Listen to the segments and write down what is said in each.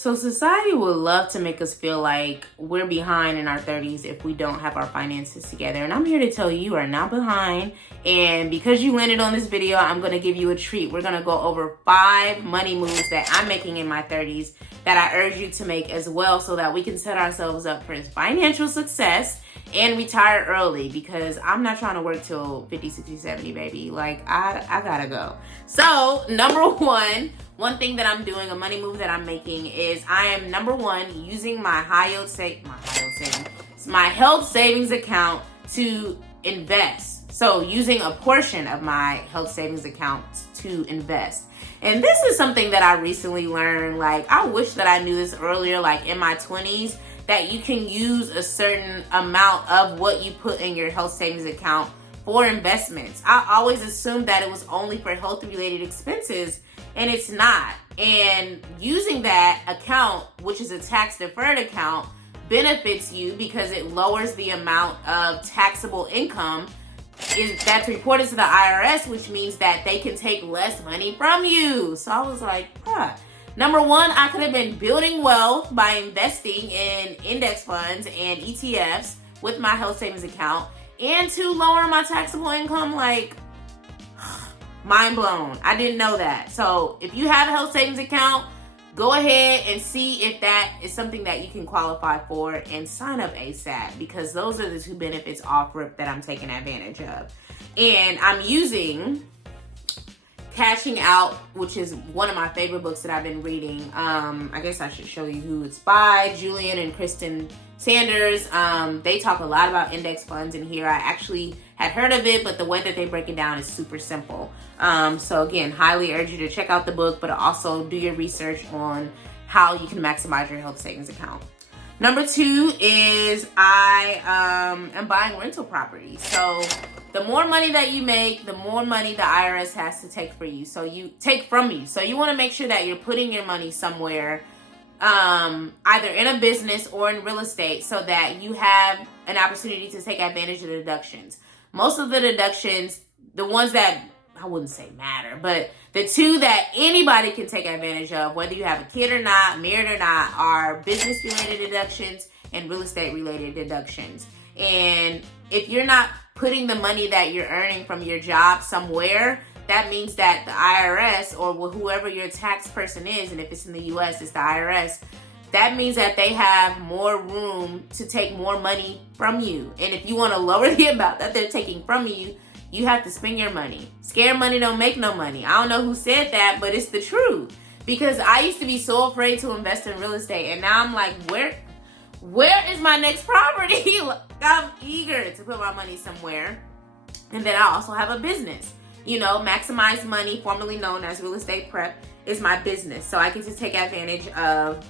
So society would love to make us feel like we're behind in our 30s if we don't have our finances together. And I'm here to tell you are not behind. And because you landed on this video, I'm going to give you a treat. We're going to go over 5 money moves that I'm making in my 30s that I urge you to make as well, so that we can set ourselves up for financial success and retire early, because I'm not trying to work till 50, 60, 70, baby. Like, I gotta go. So, number one thing that I'm doing, a money move that I'm making, is I am, number one, using my my health savings account to invest. So, using a portion of my health savings account to invest. And this is something that I recently learned. Like, I wish that I knew this earlier, like in my 20s, that you can use a certain amount of what you put in your health savings account for investments. I always assumed that it was only for health related expenses, and it's not. And using that account, which is a tax deferred account, benefits you because it lowers the amount of taxable income that's reported to the IRS, which means that they can take less money from you. So I was like, Number one, I could have been building wealth by investing in index funds and ETFs with my health savings account, and to lower my taxable income. Like, mind blown. I didn't know that. So if you have a health savings account, go ahead and see if that is something that you can qualify for and sign up ASAP, because those are the 2 benefits off rip that I'm taking advantage of. And I'm using Cashing Out, which is one of my favorite books that I've been reading. I guess I should show you who it's by, Julian and Kristen Sanders. They talk a lot about index funds in here. I actually had heard of it, but the way that they break it down is super simple. So again, highly urge you to check out the book, but also do your research on how you can maximize your health savings account. Number 2 is I am buying rental property. So the more money that you make, the more money the IRS has to take from you. So you want to make sure that you're putting your money somewhere, either in a business or in real estate, so that you have an opportunity to take advantage of the deductions. Most of the deductions, the ones that I wouldn't say matter, but the 2 that anybody can take advantage of, whether you have a kid or not, married or not, are business-related deductions and real estate-related deductions. And if you're not putting the money that you're earning from your job somewhere, that means that the IRS, or whoever your tax person is, and if it's in the U.S., it's the IRS, that means that they have more room to take more money from you. And if you want to lower the amount that they're taking from you, you have to spend your money. Scared money don't make no money. I don't know who said that, but it's the truth. Because I used to be so afraid to invest in real estate, and now I'm like, where is my next property? I'm eager to put my money somewhere. And then I also have a business. Maximize Money, formerly known as Real Estate Prep, is my business. So I get to take advantage of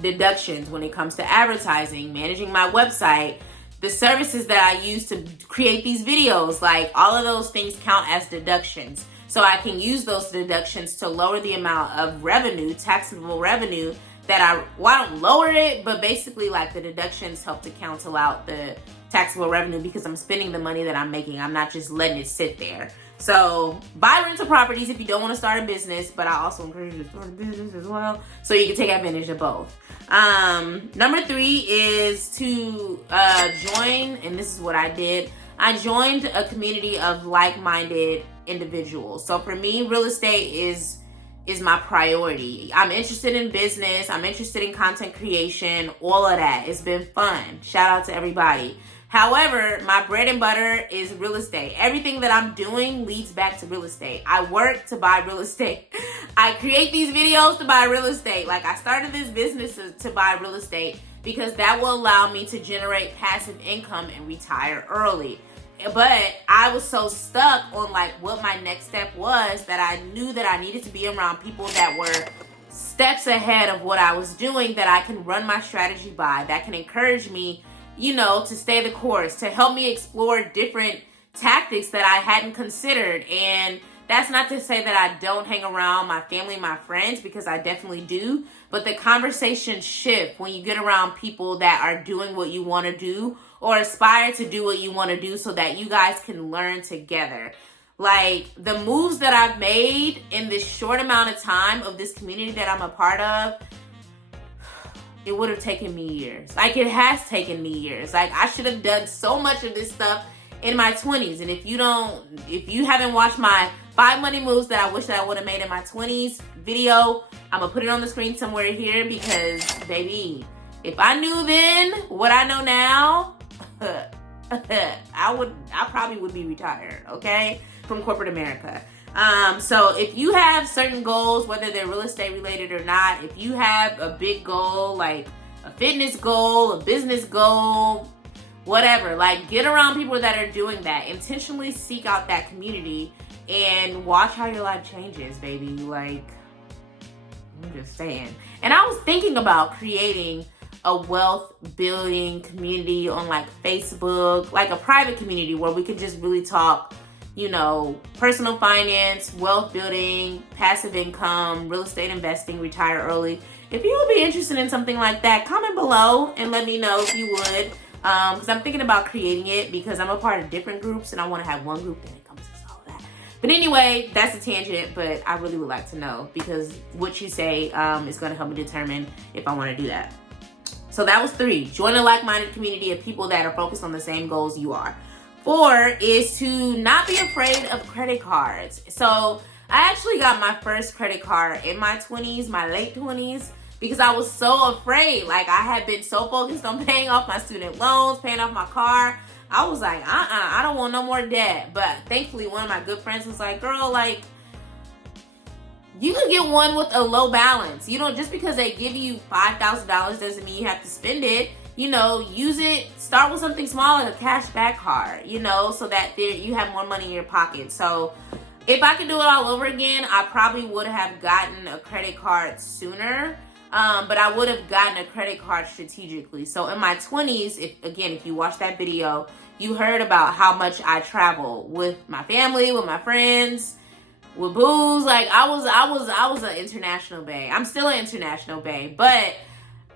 deductions when it comes to advertising, managing my website, the services that I use to create these videos. Like, all of those things count as deductions. So I can use those deductions to lower the amount of revenue, taxable revenue, that I don't lower it, but basically, like, the deductions help to cancel out the taxable revenue, because I'm spending the money that I'm making. I'm not just letting it sit there. So buy rental properties if you don't want to start a business, but I also encourage you to start a business as well, so you can take advantage of both. Number 3 is to join, and this is what I did. I joined a community of like-minded individuals. So for me, real estate is my priority. I'm interested in business. I'm interested in content creation, all of that. It's been fun. Shout out to everybody. However, my bread and butter is real estate. Everything that I'm doing leads back to real estate. I work to buy real estate. I create these videos to buy real estate. Like, I started this business to buy real estate because that will allow me to generate passive income and retire early. But I was so stuck on like what my next step was, that I knew that I needed to be around people that were steps ahead of what I was doing, that I can run my strategy by, that can encourage me, to stay the course, to help me explore different tactics that I hadn't considered. And that's not to say that I don't hang around my family, my friends, because I definitely do. But the conversation shift when you get around people that are doing what you want to do, or aspire to do what you want to do, so that you guys can learn together. Like, the moves that I've made in this short amount of time of this community that I'm a part of, it would have taken me years. Like, it has taken me years. Like, I should have done so much of this stuff in my 20s. And if you haven't watched my 5 money moves that I wish that I would have made in my 20s video, I'm gonna put it on the screen somewhere here, because baby, if I knew then what I know now, I probably would be retired, okay, from corporate America. So if you have certain goals, whether they're real estate related or not, if you have a big goal, like a fitness goal, a business goal, whatever, like, get around people that are doing that. Intentionally seek out that community and watch how your life changes, baby. Like, I'm just saying. And I was thinking about creating a wealth building community on like Facebook, like a private community where we could just really talk, you know, personal finance, wealth building, passive income, real estate investing, retire early. If you would be interested in something like that, comment below and let me know if you would. Because I'm thinking about creating it, because I'm a part of different groups and I want to have one group that encompasses all of that. But anyway, that's a tangent, but I really would like to know, because what you say is going to help me determine if I want to do that. So that was 3. Join a like-minded community of people that are focused on the same goals you are. 4 is to not be afraid of credit cards. So I actually got my first credit card in my 20s, my late 20s, because I was so afraid. Like, I had been so focused on paying off my student loans, paying off my car. I was like, I don't want no more debt. But thankfully, one of my good friends was like, girl, like, you can get one with a low balance. You know, just because they give you $5,000 doesn't mean you have to spend it. You know, use it. Start with something small, like a cash back card, you know, so that you have more money in your pocket. So if I could do it all over again, I probably would have gotten a credit card sooner. But I would have gotten a credit card strategically. So in my 20s, if you watched that video, you heard about how much I travel with my family, with my friends, with booze. Like, I was an international bae. I'm still an international bae, but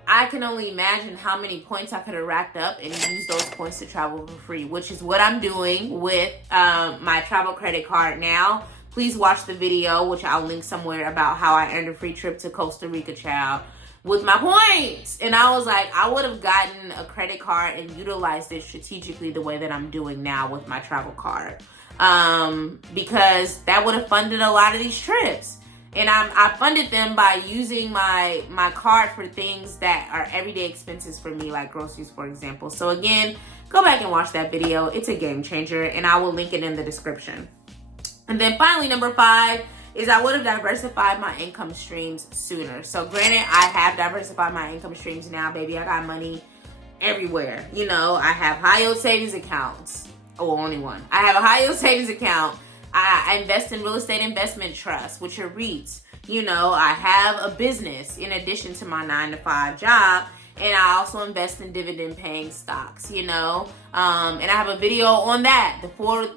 I can only imagine how many points I could have racked up and used those points to travel for free, which is what I'm doing with my travel credit card now. Please watch the video, which I'll link somewhere, about how I earned a free trip to Costa Rica, child, with my points. And I was like, I would have gotten a credit card and utilized it strategically the way that I'm doing now with my travel card. Because that would have funded a lot of these trips. And I funded them by using my card for things that are everyday expenses for me, like groceries, for example. So again, go back and watch that video. It's a game changer, and I will link it in the description. And then finally, number 5 is I would have diversified my income streams sooner. So granted, I have diversified my income streams now, baby. I got money everywhere. You know, I have high yield savings accounts. Oh, only one. I have a high yield savings account. I invest in real estate investment trusts, which are REITs. You know, I have a business in addition to my 9-to-5 job. And I also invest in dividend paying stocks, you know. And I have a video on that. The 4,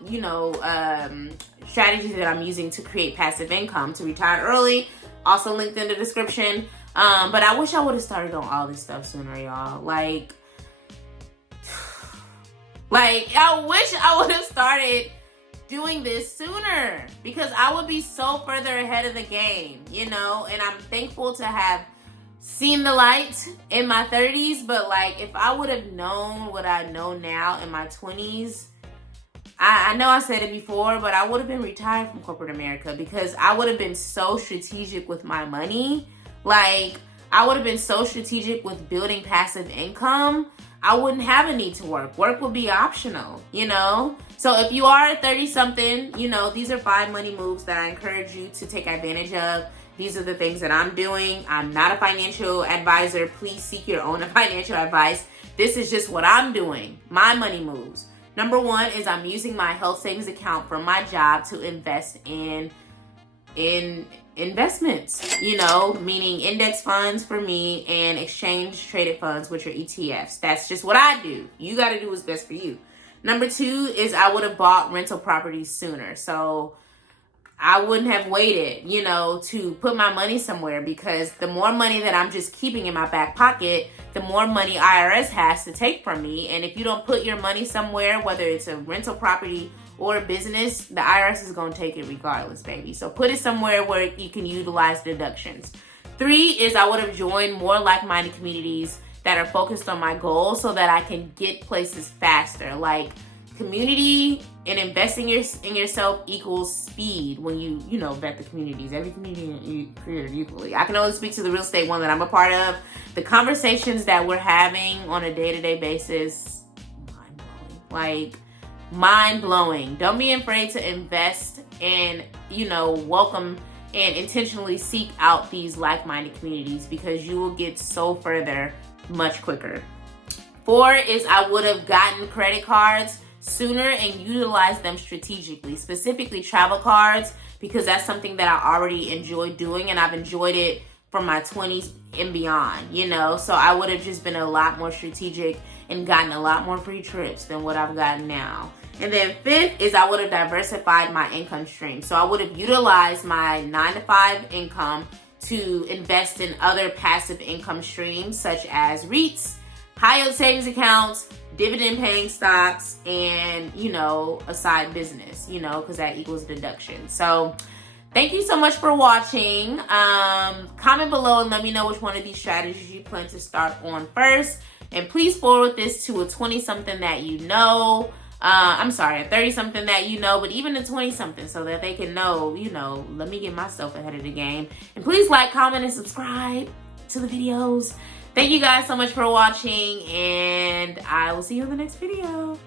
strategies that I'm using to create passive income to retire early. Also linked in the description. But I wish I would have started on all this stuff sooner, y'all. Like, I wish I would have started doing this sooner, because I would be so further ahead of the game, you know. And I'm thankful to have seen the light in my 30s, but like, if I would have known what I know now in my 20s, I know I said it before, but I would have been retired from corporate America, because I would have been so strategic with my money. Like, I would have been so strategic with building passive income. I wouldn't have a need to work. Work would be optional, you know? So if you are a 30-something, you know, these are 5 money moves that I encourage you to take advantage of. These are the things that I'm doing. I'm not a financial advisor. Please seek your own financial advice. This is just what I'm doing. My money moves. Number 1 is I'm using my health savings account from my job to invest in investments, you know, meaning index funds for me and exchange traded funds, which are ETFs. That's just what I do. You got to do what's best for you. Number 2 is I would have bought rental properties sooner. So I wouldn't have waited, you know, to put my money somewhere, because the more money that I'm just keeping in my back pocket, the more money IRS has to take from me. And if you don't put your money somewhere, whether it's a rental property or a business, the IRS is going to take it regardless, baby. So put it somewhere where you can utilize deductions. 3 is I would have joined more like-minded communities that are focused on my goals so that I can get places faster. Like, community and investing in yourself equals speed when you vet the communities. Every community created equally. I can only speak to the real estate one that I'm a part of. The conversations that we're having on a day-to-day basis, mind-blowing. Like, mind-blowing. Don't be afraid to invest and, welcome and intentionally seek out these like-minded communities, because you will get so further much quicker. 4 is I would have gotten credit cards sooner and utilized them strategically, specifically travel cards, because that's something that I already enjoy doing, and I've enjoyed it from my 20s and beyond, So I would have just been a lot more strategic and gotten a lot more free trips than what I've gotten now. And then 5th is I would have diversified my income stream. So I would have utilized my 9-to-5 income to invest in other passive income streams, such as REITs, high-yield savings accounts, dividend-paying stocks, and, a side business, because that equals deduction. So thank you so much for watching. Comment below and let me know which one of these strategies you plan to start on first. And please forward this to a 20-something that you know. A 30-something that you know, but even a 20-something, so that they can know, let me get myself ahead of the game. And please like, comment, and subscribe to the videos. Thank you guys so much for watching, and I will see you in the next video.